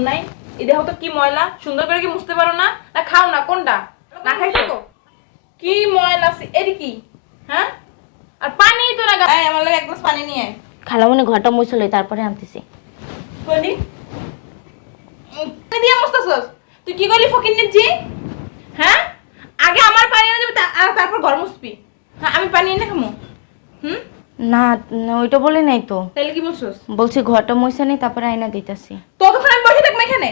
নাই। এই দেখো তো কি ময়লা। সুন্দর করে কি মুছতে পারো না? না খাও না কোনটা? না খাই থাকো কি ময়লা কি? হ্যাঁ? আর পানি তো না গায়ে আমার লাগে এক গ্লাস পানি নিয়ে। খালামনি ঘরটা মুছলে তারপরে আনতেছি। পানি দিয়ে মুছতেছস? তুই কি করলি ফকির নিচ্ছি হ্যাঁ? আগে আমার পানি এনে তারপর ঘর মুছবি। হ্যাঁ আমি পানি এনে খামো। হুম? না না, ওইটা বলে নাই তো। তাহলে কি বলছস? বলছি ঘরটা মুছে নেই তারপরে আয়না দিতেছি। থাকব এখানে?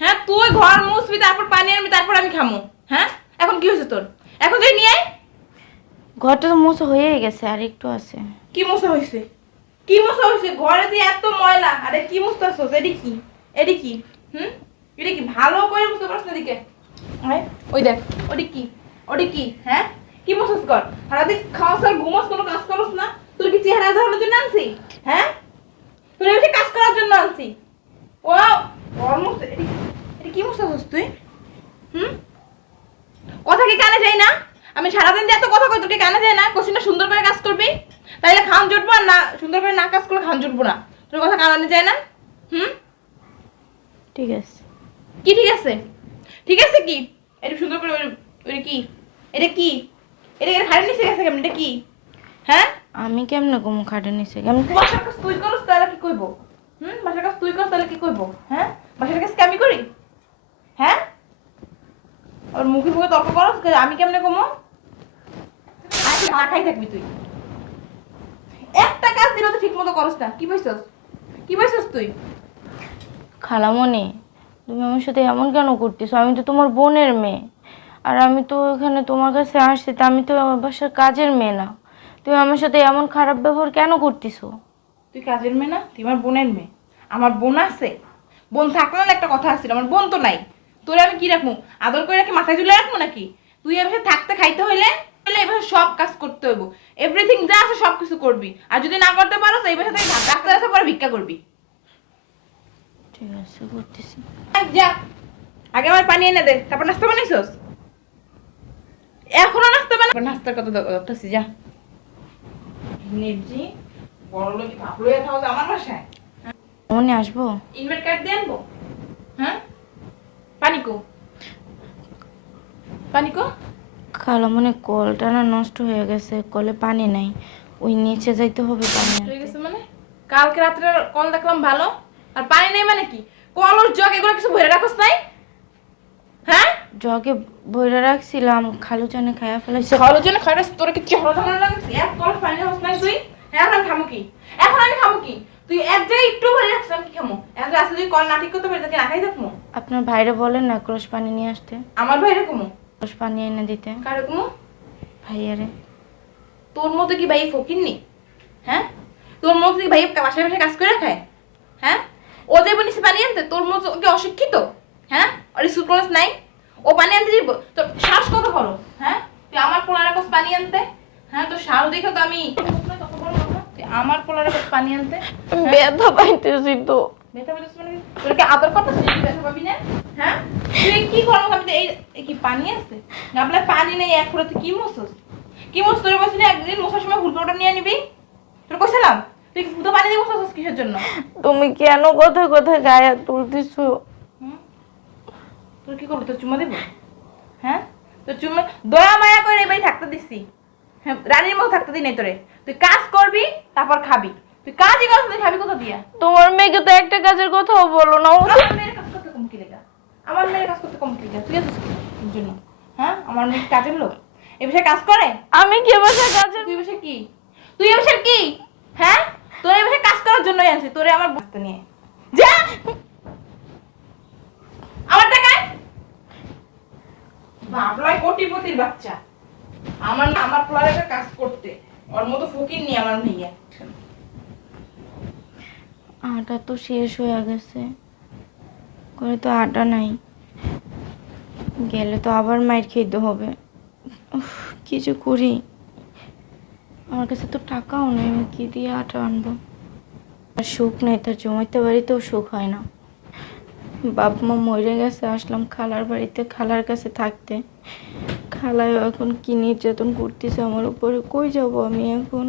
হ্যাঁ তুই ঘর মুছবি তারপর পানি আনবি তারপর আমি খামো। হ্যাঁ? এখন কি হয়েছে তোর? এখন তুই নিয়ে আয়। ঘরটা তো মুছে হয়ে গেছে আর একটু আছে। কি মশা হয়েছে? কি মশা হয়েছে? ঘরে যে এত ময়লা আরে কি মুছতেছ এডি কি? এডি কি? হুম? এটা কি ভালো করে বুঝতে পারছ না এদিকে ওই দেখ ওডি কি? ওডি কি? হ্যাঁ? কি মশাস কর সারাদিন খাওয়া আর ঘুমাস কোনো কাজ করস না? তোর কি চেহারা ধরানোর জন্য আনছি? হ্যাঁ? তোর কাজ করার জন্য আনছি। ও এটা কি মশা হস তুই হুম কথা কি কানে যায় না? আমি সারাদিন যে এত কথা কই তোকে কানে যায় না? কোশ্চেনটা সুন্দর করে কাজ করবি? তাইলে খান জুটবো আর না সুন্দর করে না কাজ করলে খান জুটবো না। তোর কথা কানে যায় না? হুম? ঠিক আছে। কি ঠিক আছে? ঠিক আছে কি? এটা সুন্দর করে ওই- কি? এটা কি? এটা হাড়ে নিচে গেছে কেমন? এটা কি? হ্যাঁ? আমি কেমনে কম খাটে নিছে কেমন বাসার কাজ তুই করস তাহলে কি কইব? হুম? বাসার কাজ তুই করস তাহলে কি কইব? হ্যাঁ? বাসার কাজ কি আমি করি? হ্যাঁ? আর মুখে মুখে তর্ক করস? যে আমি কেমনে কমো খাই থাকবি তুই। একটা কাজ দিলে তো ঠিক মতো করস না। কি পাইছস কি পাইছস তুই? খালামনি তুমি আমার সাথে এমন কেন করতেছো? আমি তো তোমার বোনের মেয়ে। আর আমি তো এখানে তোমার কাছে আসছি তা আমি তো আমার বাসার কাজের মেয়ে না। তুমি আমার সাথে এমন খারাপ ব্যবহার কেন করতেছো? তুই কাজের মেয়ে না তুই আমার বোনের মেয়ে। আমার বোন আছে। বোন থাকলে না একটা কথা আছিল আমার বোন তো নাই। তোরে আমি কি রাখব? আদর করে রাখি মাথায় তুলে রাখব নাকি? তুই এভাবে থাকতে খাইতে হইলে হইলে এভাবে সব কাজ করতে হইব। এভরিথিং যা আছে সব কিছু করবি। আর যদি না করতে পারো তো এই বাসা থেকে রাস্তা রাস্তা পরে ভিক্ষা করবি। ঠিক আছে করতেছি। যা আগে আমার পানি এনে দে তারপর নাস্তা বানাইছস? এখনও নাস্তা বানা নাস্তার কথা ধরতেছি যা। নির্জি বড় লোক ভাবলো আমার বাসায়? মনে আসব। ইনভার্ট কার্ড দিয়ে আনব? হ্যাঁ? পানি কো পানি কো খালামনি কলটা না নষ্ট হয়ে গেছে কলে পানি নাই। ওই নিচে যাইতে হবে পানি হয়ে। গেছে মানে? কালকে রাত্রে কল দেখলাম ভালো আর পানি নেই মানে কি? কল ওর জগ এগুলো কিছু ভরে রাখোস নাই? হ্যাঁ? জগে বইরা রাখছিলাম খালু জানে খাইয়া ফেলাইছে। ভালো জন্য খাই তোর কি চেহারা ধারণা লাগছে? এক কল পানি হস নাই তুই? হ্যাঁ এখন আমি খামো কি? এখন আমি খামো কি? তুই এক জায়গায় একটু ভরে রাখছিস আমি কি খামো? এখন রাস্তা তুই কল না ঠিক করতে পারি তাকে রাখাই থাকব আপনার ভাইরে বলেন না ক্রস পানি নিয়ে আসতে। আমার ভাই রকমও ক্রস পানি এনে দিতে। কার রকমও ভাইয়ারে। তোর মতো কি ভাই ফকির নি? হ্যাঁ? তোর মতো কি ভাই বাসায় বাসায় কাজ করে খায়? হ্যাঁ? ও দেবো নিচে পানি আনতে তোর মতো কি অশিক্ষিত? হ্যাঁ? আর স্কুল কলেজ নাই? ও পানি আনতে দিব? তোর শ্বাস কত বড়? হ্যাঁ? তুই আমার পোলার কাছে পানি আনতে? হ্যাঁ? তোর শ্বাস দেখে তো আমি আমার পোলার পানি আনতে? হ্যাঁ? ব্যথা পাইতেছি তো। ব্যথা মানে তোর কি আদর তুই ব্যথা পাবি না? হ্যাঁ? তুই কি করব আমি এই কি পানি আছে? গাবলা পানি নেই এক কি মসস কি তোর না একদিন মশার সময় হুল পাউডার নিয়ে নিবি? তোর কইছিলাম তুই ফুটো পানি দিয়ে মশাস কিসের জন্য? তুমি কেন কোথায় কোথায় গায়ে তুলতেছো? হুম? তোর কি করব? তোর চুমা দেবো? হ্যাঁ? তোর চুমা দয়া মায়া করে এবারে থাকতে দিচ্ছি হ্যাঁ রানীর মতো থাকতে দিই নাই তোরে। তুই কাজ করবি তারপর খাবি। তুই কাজই করবি তুই খাবি কোথা দিয়া? তোমার মেয়েকে তো একটা কাজের কথাও বলো না। আমার মেয়ের কাজ করতে কম কি লেগা। আমার মেয়ের কাজ করতে কম কি লেগা। তুই আছিস জন্য। হ্যাঁ আমার মেয়ে কাজের লোক? এ বিষয়ে কাজ করে? আমি কি বাসা কাজের তুই বসে কি? তুই এ বসে কি? হ্যাঁ? তোর এ বিষয়ে কাজ করার জন্যই আনছি তোরে আমার বসতে নিয়ে। যা! আমার টাকায়? বাবলাই কোটিপতির বাচ্চা। আমার না আমার পোলার একটা কাজ করতে। ওর মতো ফকির নিয়ে আমার মেয়ে আটা তো শেষ হয়ে গেছে। করে তো আটা নাই। গেলে তো আবার মায়ের খেতে হবে। উফ, কি করি। আমার কাছে তো টাকাও নেই আমি কি দিয়ে আটা আনব? আর সুখ নেই তার জমাইতে বাড়িতেও সুখ হয় না। বাপ মা মরে গেছে আসলাম খালার বাড়িতে খালার কাছে থাকতে। খালায় এখন কি নির্যাতন করতেছে আমার উপরে? কই যাব আমি এখন?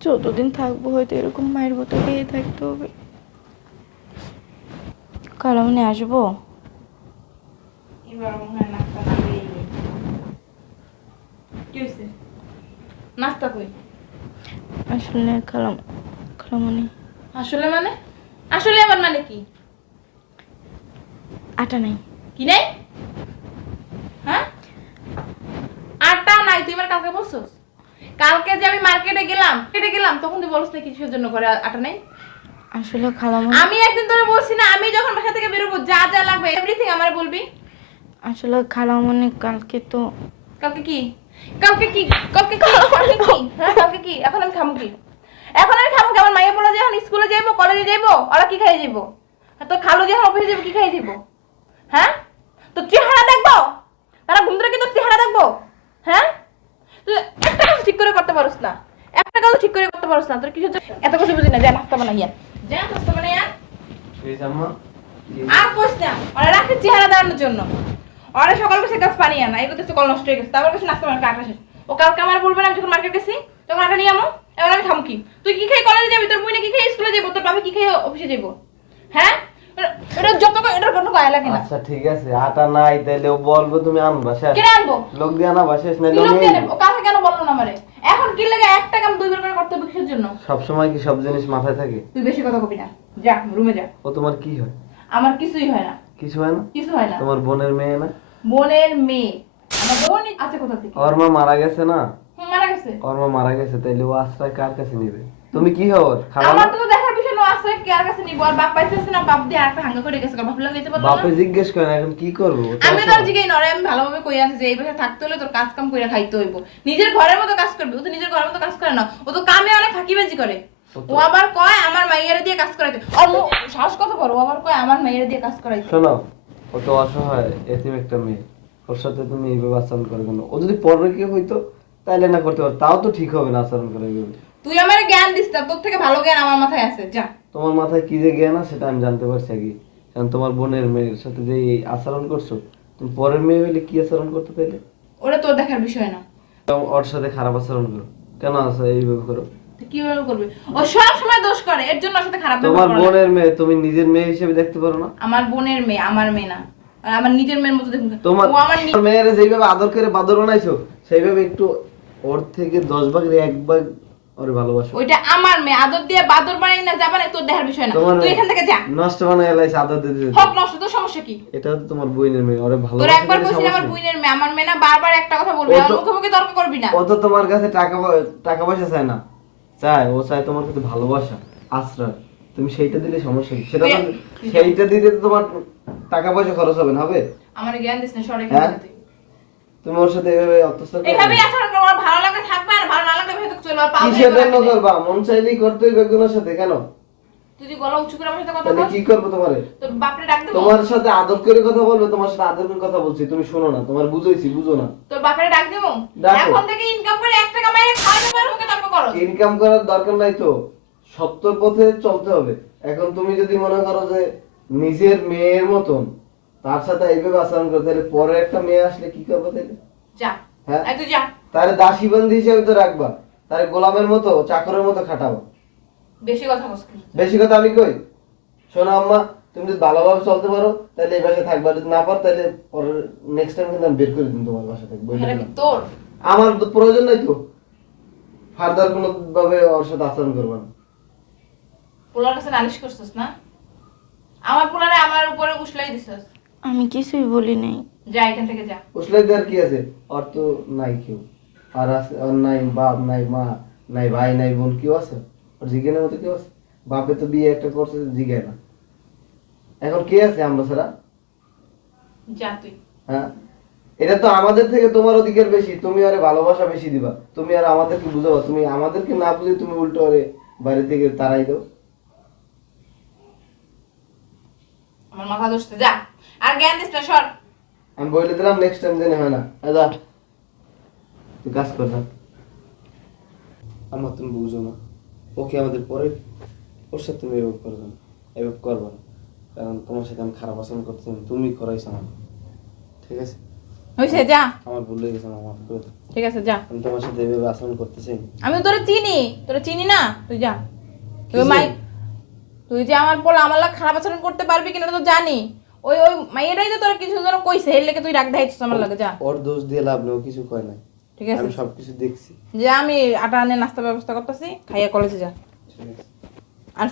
যতদিন থাকব হয়তো এরকম মায়ের মতো খেয়ে থাকতে হবে। কালামনি আসব? এবার নাস্তা কই? আসলে কালাম কালামনি আসলে মানে? আসলে আমার মানে কি? আটা নাই। কি নাই? হ্যাঁ? আটা নাই তুই আমার কালকে বলছস? কালকে যে আমি মার্কেটে গেলাম মার্কেটে গেলাম তখন তুই বলছ না কিসের জন্য করে আটা নাই? আসলে খালামনি আমি একদিন তোরে বলছি না আমি যখন বাসা থেকে বেরোবো যা যা লাগবে এভরিথিং আমার বলবি। আসলে কালকে তো কালকে কি? কালকে কি? কালকে কি? কালকে কি? হ্যাঁ কালকে কি? এখন আমি খামু কি? এখন আমি খাব কেমন? মাইয়া বলা যে এখন স্কুলে যাইবো কলেজে যাইবো ওরা কি খাই যাইবো? আর তোর খালু যখন অফিসে যাব কি খাই যাইবো? হ্যাঁ? তোর চেহারা দেখব? তারা ঘুম ধরে কি তোর চেহারা দেখব? হ্যাঁ? তুই একটা কাজ ঠিক করে করতে পারোস না। একটা কাজ ঠিক করে করতে পারোস না। তোর কিছু এত কিছু বুঝি না যা নাস্তা বানাইয়া যা নাস্তা বানাইয়া? আর কোস না ওরা রাখে চেহারা দেওয়ানোর জন্য। ওরা সকাল বসে গাছ পানি আনা এগুলো তো কল নষ্ট হয়ে গেছে। তারপর কাছে নাস্তা আটা শেষ ও কালকে আমার বলবে না আমি যখন মার্কেট গেছি তখন আটা নিয়ে আমো এবার আমি খামু কি? তুই কি খাই কলেজে যাবি? তোর বুইনে কি খাই স্কুলে যাব? তোর বাবা কি খাই অফিসে যাব? হ্যাঁ? এটা- যত ক- এটার কোনো গায়ে লাগে না। আচ্ছা ঠিক আছে। আটা নাই তাইলে বলব তুমি আনবা শেষ। কিনে আনব? লোক দিয়ে আনা শেষ নাই লোক দিয়ে কালকে কেন বলল না আমারে? এখন কি লাগে একটা কাম দুইবার করে করতে হবে কিসের জন্য? সবসময় কি সব জিনিস মাথায় থাকে? তুই বেশি কথা কবি না। যা রুমে যা। ও তোমার কি হয়? আমার কিছুই হয় না। কিছু হয় না? কিছু হয় না। তোমার বোনের মেয়ে না? বোনের মেয়ে। আমার বোন আছে কোথা থেকে? ওর মা মারা গেছে না? মারা গেছে? ওর মা মারা গেছে তাইলে ও আশ্রয় কার কাছে নিবে? তুমি কি হও? খালা আমার? তো দেখার বিষয় না আছে কার কাছে নিব? আর বাপ পাইতেছে না বাপ দিয়ে আরেকটা হাঙ্গা করে গেছে বাপ লাগে যেতে পারল না। বাপে জিজ্ঞেস করেন এখন কি করব? আমি তো। জিগাই নরে আমি ভালোভাবে কই আছি যে এই বছর থাকতে হলে তোর কাজ কাম করে খাইতে হইব। নিজের ঘরের মতো কাজ করবে ও তো নিজের ঘরের মতো কাজ করে না। ও তো কামে অনেক ফাঁকিবাজি করে। ও আবার কয় আমার মাইয়ারে দিয়ে কাজ করাইতে। ও সাহস কত বড়? ও আবার কয় আমার মাইয়ারে দিয়ে কাজ করাইতে। শোনো ও তো অসহায় এতিম একটা মেয়ে। ওর সাথে তুমি এইভাবে আচরণ করবে না। ও যদি পরে কি হইতো তাইলে না করতে পারো। তাও তো ঠিক হবে না আচরণ করে। তুই আমার জ্ঞান দিস না তোর থেকে ভালো জ্ঞান আমার মাথায় আছে যা। তোমার মাথায় কি যে জ্ঞান আছে সেটা আমি জানতে পারছি আগে। কারণ তোমার বোনের মেয়ের সাথে যে এই আচরণ করছ তুমি পরের মেয়ে হইলে কি আচরণ করতে তাইলে? ওটা তোর দেখার বিষয় না। ওর সাথে খারাপ আচরণ করো। কেন আছে এইভাবে করো? কীভাবে করবি? ও সব সময় দোষ করে এর জন্য ওর সাথে খারাপ তোমার বোনের মেয়ে তুমি নিজের মেয়ে হিসেবে দেখতে পারো না? আমার বোনের মেয়ে আমার মেয়ে না। আর আমার নিজের মেয়ের মতো দেখুন। তোমার মেয়ের যেইভাবে আদর করে বাদর বানাইছো সেইভাবে একটু ওর থেকে দশ ভাগের এক ভাগ ওর ভালোবাসো। ওইটা আমার মেয়ে আদর দিয়ে বাদর বানাই না যাবা না তোর দেখার বিষয় না। তুই এখান থেকে যা। নষ্ট বানাই এলাইছে আদর দিতে। হক নষ্ট তোর সমস্যা কি? এটা তো তোমার মেয়ে ওরে তোর একবার বলছিস আমার বুইনের মেয়ে আমার মেয়ে না বারবার একটা কথা বলবি আর মুখে মুখে তর্ক করবি না। ও তো তোমার কাছে টাকা টাকা পয়সা চায় না। চায় ও চায় তোমার কাছে ভালোবাসা আশ্রয়। তুমি সেইটা দিলে সমস্যা কি? সেটা সেইটা দিতে তো তোমার টাকা পয়সা খরচ হবে না হবে? আমার জ্ঞান দিস না সরে হ্যাঁ? তুমি ওর সাথে এভাবে অত্যাচার এভাবেই আচরণ করো ভালো লাগে থাকবে আর ভালো না ভেতরে চলে আর কিসের জন্য। করবা? মন চাইলেই করতে হইবে একজনের সাথে কেন? তুই গলা উঁচু করে আমার সাথে কথা বল। কি করব তোমারে? তোর বাপরে ডাক দেবো। তোমার সাথে আদর করে কথা বলবে তোমার সাথে আদর করে কথা বলছি তুমি শোনো না তোমার বুঝাইছি বুঝো না। তোর বাপরে ডাক দেবো। এখন থেকে ইনকাম করে এক টাকা মাইনে খাওয়াতে পারব করো। ইনকাম করার দরকার নাই তো। সত্যর পথে চলতে হবে। এখন তুমি যদি মনে করো যে নিজের মেয়ের মতন তার সাথে এইভাবে আচরণ করো তাহলে পরে একটা মেয়ে আসলে কি করব তাহলে যা। হ্যাঁ? তুই যা। তারে দাসী বন্দি হিসেবে তো রাখবা। তারে গোলামের মতো চাকরের মতো খাটাবা। বেশি কথা বলছিস বেশি কথা আমি কই? শোনো আম্মা তুমি যদি ভালোভাবে চলতে পারো তাহলে এই বাসায় থাকবা। যদি না পারো তাহলে পরে নেক্সট টাইম কিন্তু আমি বের করে দিন তোমার বাসা থেকে তোর। আমার তো প্রয়োজন নাই তো। ফার্দার কোনো ভাবে ওর সাথে আচরণ করবা না। পোলার কাছে নালিশ করছিস না? আমার পোলারে আমার উপরে উসলাই দিছিস। আমি কিছুই বলি নাই। যা এখান থেকে যা। উসলাই দেওয়ার কি আছে? ওর তো নাই কেউ। আর আছে ওর নাই বাপ নাই মা নাই ভাই নাই বোন কেউ আছে? ওর জিজ্ঞানের মতো কেউ আছে? বাপে তো বিয়ে একটা করছে জিজ্ঞায় না। এখন কে আছে আমরা ছাড়া? হ্যাঁ? এটা তো আমাদের থেকে তোমার অধিকার বেশি তুমি আরে ভালোবাসা বেশি দিবা। তুমি আর আমাদেরকে বুঝাবা তুমি আমাদেরকে না বুঝে তুমি উল্টো আরে বাইরে থেকে তারাই দাও। আমার মাথা দোষতে যা। আর জ্ঞান দিস না সর। আমি বলে দিলাম নেক্সট টাইম যেন হয় না। দাদা কাজ কর আমার তুমি বুঝো না। ওকে আমাদের পরে ওর সাথে তুমি এভাবে করবে না। এভাবে করব না। কারণ তোমার সাথে আমি খারাপ আচরণ করতে তুমি করাইছ আমার। ঠিক আছে? হইছে যা। আমার ভুল হয়ে গেছে আমার ঠিক আছে যা। আমি তোমার সাথে এভাবে আচরণ করতেছি আমি তোরে চিনি। তোরা চিনি না? তুই যা। তুই মাই তুই যে আমার বল আমার লাগ খারাপ আচরণ করতে পারবি কিনা তো জানি। ওই ওই মাইয়েরাই তো তোর কিছু যেন কইছে। এর লেগে তুই রাগ দেখাইছিস আমার লাগে যা। ওর দোষ দিয়ে লাভ নেই কিছু কয় না ঠিক আছে? আমি সবকিছু দেখছি। যে আমি আটা আনে নাস্তা ব্যবস্থা করতেছি খাইয়া কলেজে যা। আর